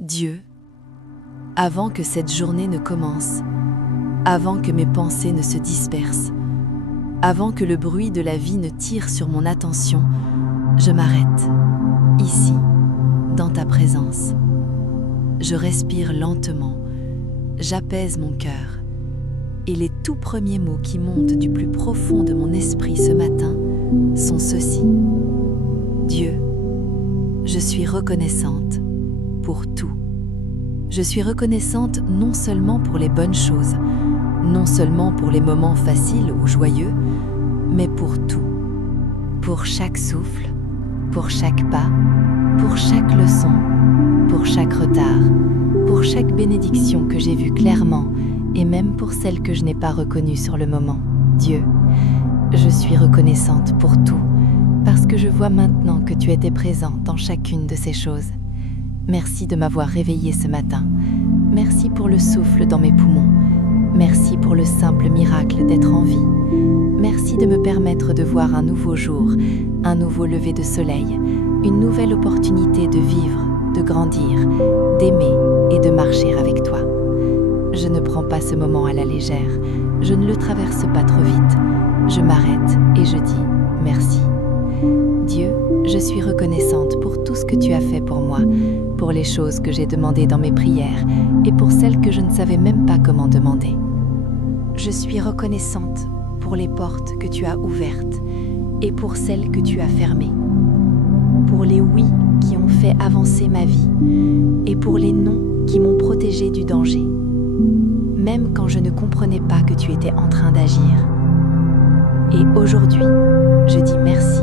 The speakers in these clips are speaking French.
Dieu, avant que cette journée ne commence, avant que mes pensées ne se dispersent, avant que le bruit de la vie ne tire sur mon attention, je m'arrête, ici, dans ta présence. Je respire lentement, j'apaise mon cœur, et les tout premiers mots qui montent du plus profond de mon esprit ce matin sont ceux-ci. Dieu, je suis reconnaissante pour tout. Je suis reconnaissante non seulement pour les bonnes choses, non seulement pour les moments faciles ou joyeux, mais pour tout. Pour chaque souffle, pour chaque pas, pour chaque leçon, pour chaque retard, pour chaque bénédiction que j'ai vue clairement et même pour celle que je n'ai pas reconnue sur le moment. Dieu, je suis reconnaissante pour tout, parce que je vois maintenant que tu étais présent dans chacune de ces choses. Merci de m'avoir réveillée ce matin. Merci pour le souffle dans mes poumons. Merci pour le simple miracle d'être en vie. Merci de me permettre de voir un nouveau jour, un nouveau lever de soleil, une nouvelle opportunité de vivre, de grandir, d'aimer et de marcher avec toi. Je ne prends pas ce moment à la légère, je ne le traverse pas trop vite. Je m'arrête et je dis merci. Dieu, je suis reconnaissante pour tout ce que tu as fait pour moi, pour les choses que j'ai demandées dans mes prières et pour celles que je ne savais même pas comment demander. Je suis reconnaissante pour les portes que tu as ouvertes et pour celles que tu as fermées, pour les oui qui ont fait avancer ma vie et pour les non qui m'ont protégée du danger, même quand je ne comprenais pas que tu étais en train d'agir. Et aujourd'hui, je dis merci.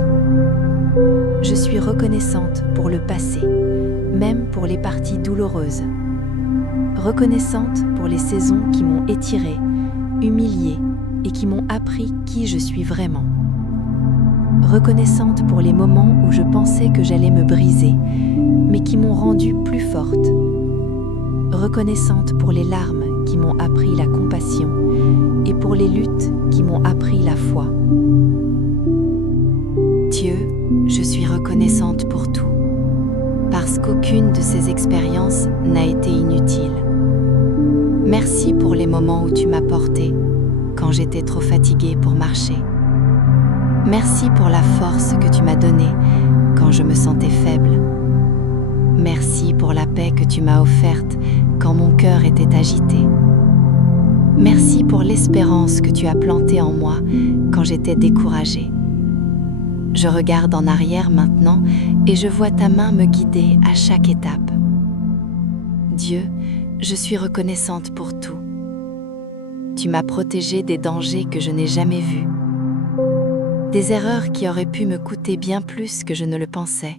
Je suis reconnaissante pour le passé, même pour les parties douloureuses. Reconnaissante pour les saisons qui m'ont étirée, humiliée et qui m'ont appris qui je suis vraiment. Reconnaissante pour les moments où je pensais que j'allais me briser, mais qui m'ont rendue plus forte. Reconnaissante pour les larmes qui m'ont appris la compassion et pour les luttes qui m'ont appris la foi. Dieu, je suis reconnaissante pour tout, parce qu'aucune de ces expériences n'a été inutile. Merci pour les moments où tu m'as portée, quand j'étais trop fatiguée pour marcher. Merci pour la force que tu m'as donnée quand je me sentais faible. Merci pour la paix que tu m'as offerte quand mon cœur était agité. Merci pour l'espérance que tu as plantée en moi quand j'étais découragée. Je regarde en arrière maintenant et je vois ta main me guider à chaque étape. Dieu, je suis reconnaissante pour tout. Tu m'as protégée des dangers que je n'ai jamais vus, des erreurs qui auraient pu me coûter bien plus que je ne le pensais,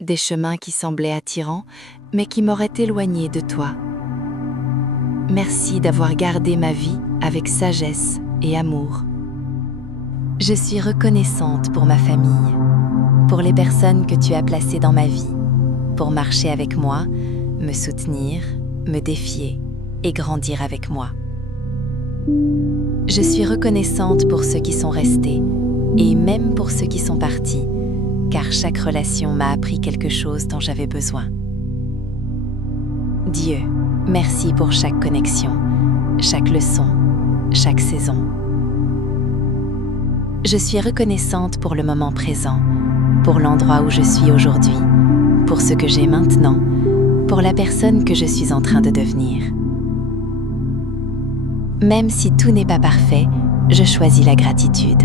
des chemins qui semblaient attirants, mais qui m'auraient éloignée de toi. Merci d'avoir gardé ma vie avec sagesse et amour. Je suis reconnaissante pour ma famille, pour les personnes que tu as placées dans ma vie, pour marcher avec moi, me soutenir, me défier et grandir avec moi. Je suis reconnaissante pour ceux qui sont restés et même pour ceux qui sont partis, car chaque relation m'a appris quelque chose dont j'avais besoin. Dieu, merci pour chaque connexion, chaque leçon, chaque saison. Je suis reconnaissante pour le moment présent, pour l'endroit où je suis aujourd'hui, pour ce que j'ai maintenant, pour la personne que je suis en train de devenir. Même si tout n'est pas parfait, je choisis la gratitude.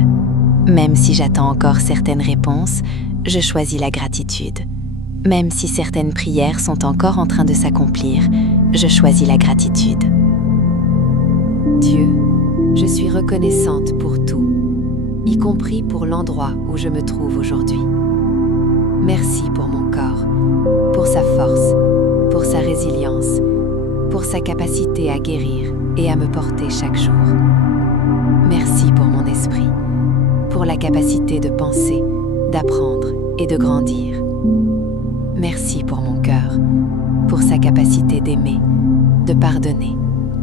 Même si j'attends encore certaines réponses, je choisis la gratitude. Même si certaines prières sont encore en train de s'accomplir, je choisis la gratitude. Dieu, je suis reconnaissante pour tout, y compris pour l'endroit où je me trouve aujourd'hui. Merci pour mon corps, pour sa force, pour sa résilience, pour sa capacité à guérir et à me porter chaque jour. Merci pour mon esprit, pour la capacité de penser, d'apprendre et de grandir. Merci pour mon cœur, pour sa capacité d'aimer, de pardonner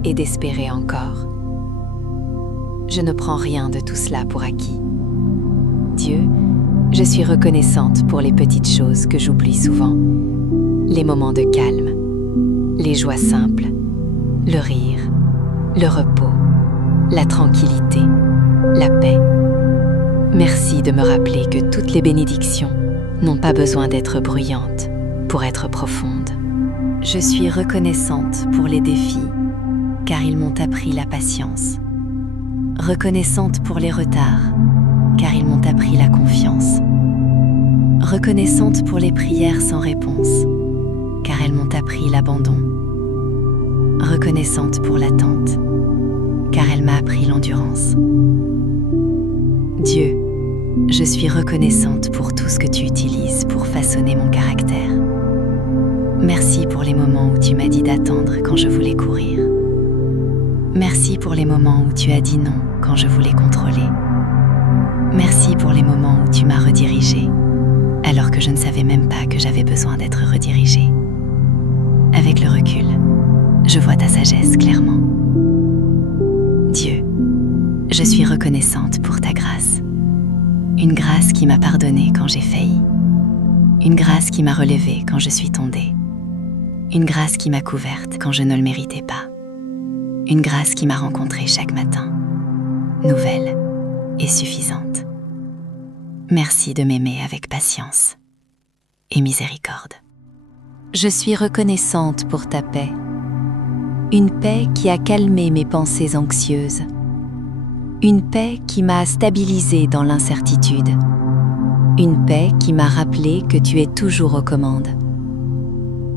et d'espérer encore. Je ne prends rien de tout cela pour acquis. Dieu, je suis reconnaissante pour les petites choses que j'oublie souvent. les moments de calme, les joies simples, le rire, le repos, la tranquillité, la paix. Merci de me rappeler que toutes les bénédictions n'ont pas besoin d'être bruyantes pour être profondes. Je suis reconnaissante pour les défis, car ils m'ont appris la patience. Reconnaissante pour les retards, car ils m'ont appris la confiance. Reconnaissante pour les prières sans réponse, car elles m'ont appris l'abandon. Reconnaissante pour l'attente, car elle m'a appris l'endurance. Dieu, je suis reconnaissante pour tout ce que tu utilises pour façonner mon caractère. Merci pour les moments où tu m'as dit d'attendre quand je voulais courir. Merci pour les moments où tu as dit non quand je voulais contrôler. Merci pour les moments où tu m'as redirigée, alors que je ne savais même pas que j'avais besoin d'être redirigée. Avec le recul, je vois ta sagesse clairement. Dieu, je suis reconnaissante pour ta grâce. Une grâce qui m'a pardonné quand j'ai failli. Une grâce qui m'a relevée quand je suis tombée. Une grâce qui m'a couverte quand je ne le méritais pas. Une grâce qui m'a rencontrée chaque matin, nouvelle et suffisante. Merci de m'aimer avec patience et miséricorde. Je suis reconnaissante pour ta paix. Une paix qui a calmé mes pensées anxieuses. Une paix qui m'a stabilisée dans l'incertitude. Une paix qui m'a rappelé que tu es toujours aux commandes.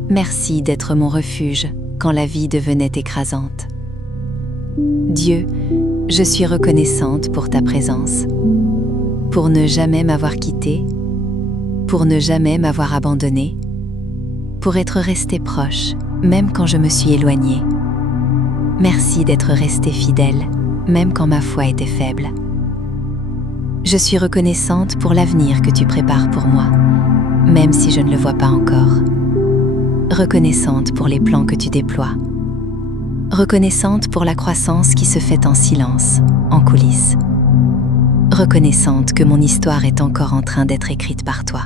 Merci d'être mon refuge quand la vie devenait écrasante. Dieu, je suis reconnaissante pour ta présence, pour ne jamais m'avoir quittée, pour ne jamais m'avoir abandonnée, pour être restée proche, même quand je me suis éloignée. Merci d'être restée fidèle, même quand ma foi était faible. Je suis reconnaissante pour l'avenir que tu prépares pour moi, même si je ne le vois pas encore. Reconnaissante pour les plans que tu déploies. Reconnaissante pour la croissance qui se fait en silence, en coulisses. Reconnaissante que mon histoire est encore en train d'être écrite par toi.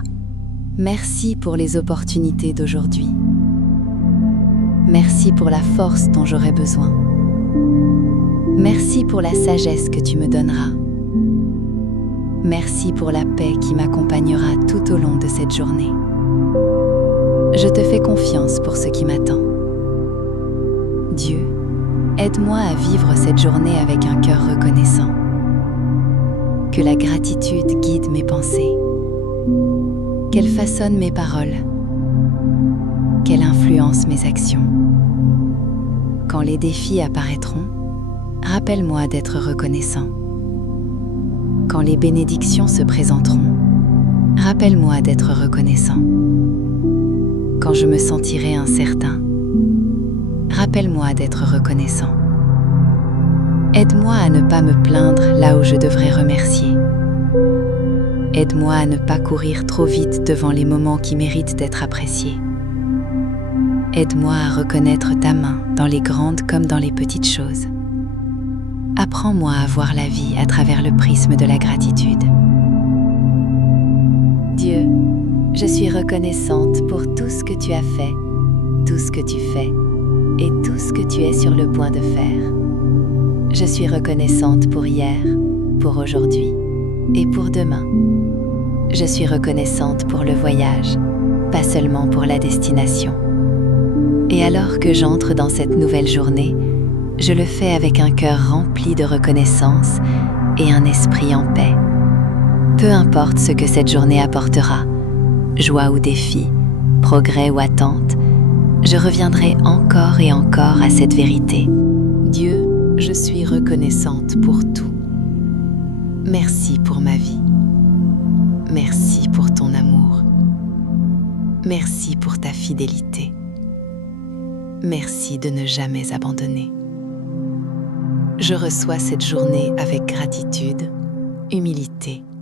Merci pour les opportunités d'aujourd'hui. Merci pour la force dont j'aurai besoin. Merci pour la sagesse que tu me donneras. Merci pour la paix qui m'accompagnera tout au long de cette journée. Je te fais confiance pour ce qui m'attend. Dieu, aide-moi à vivre cette journée avec un cœur reconnaissant. Que la gratitude guide mes pensées. Qu'elle façonne mes paroles. Qu'elle influence mes actions. Quand les défis apparaîtront, rappelle-moi d'être reconnaissant. Quand les bénédictions se présenteront, rappelle-moi d'être reconnaissant. Quand je me sentirai incertain, rappelle-moi d'être reconnaissant. Aide-moi à ne pas me plaindre là où je devrais remercier. Aide-moi à ne pas courir trop vite devant les moments qui méritent d'être appréciés. Aide-moi à reconnaître ta main dans les grandes comme dans les petites choses. Apprends-moi à voir la vie à travers le prisme de la gratitude. Dieu, je suis reconnaissante pour tout ce que tu as fait, tout ce que tu fais et tout ce que tu es sur le point de faire. Je suis reconnaissante pour hier, pour aujourd'hui et pour demain. Je suis reconnaissante pour le voyage, pas seulement pour la destination. Et alors que j'entre dans cette nouvelle journée, je le fais avec un cœur rempli de reconnaissance et un esprit en paix. Peu importe ce que cette journée apportera, joie ou défi, progrès ou attente, je reviendrai encore et encore à cette vérité. Dieu, je suis reconnaissante pour tout. Merci pour ma vie. Merci pour ton amour. Merci pour ta fidélité. Merci de ne jamais abandonner. Je reçois cette journée avec gratitude, humilité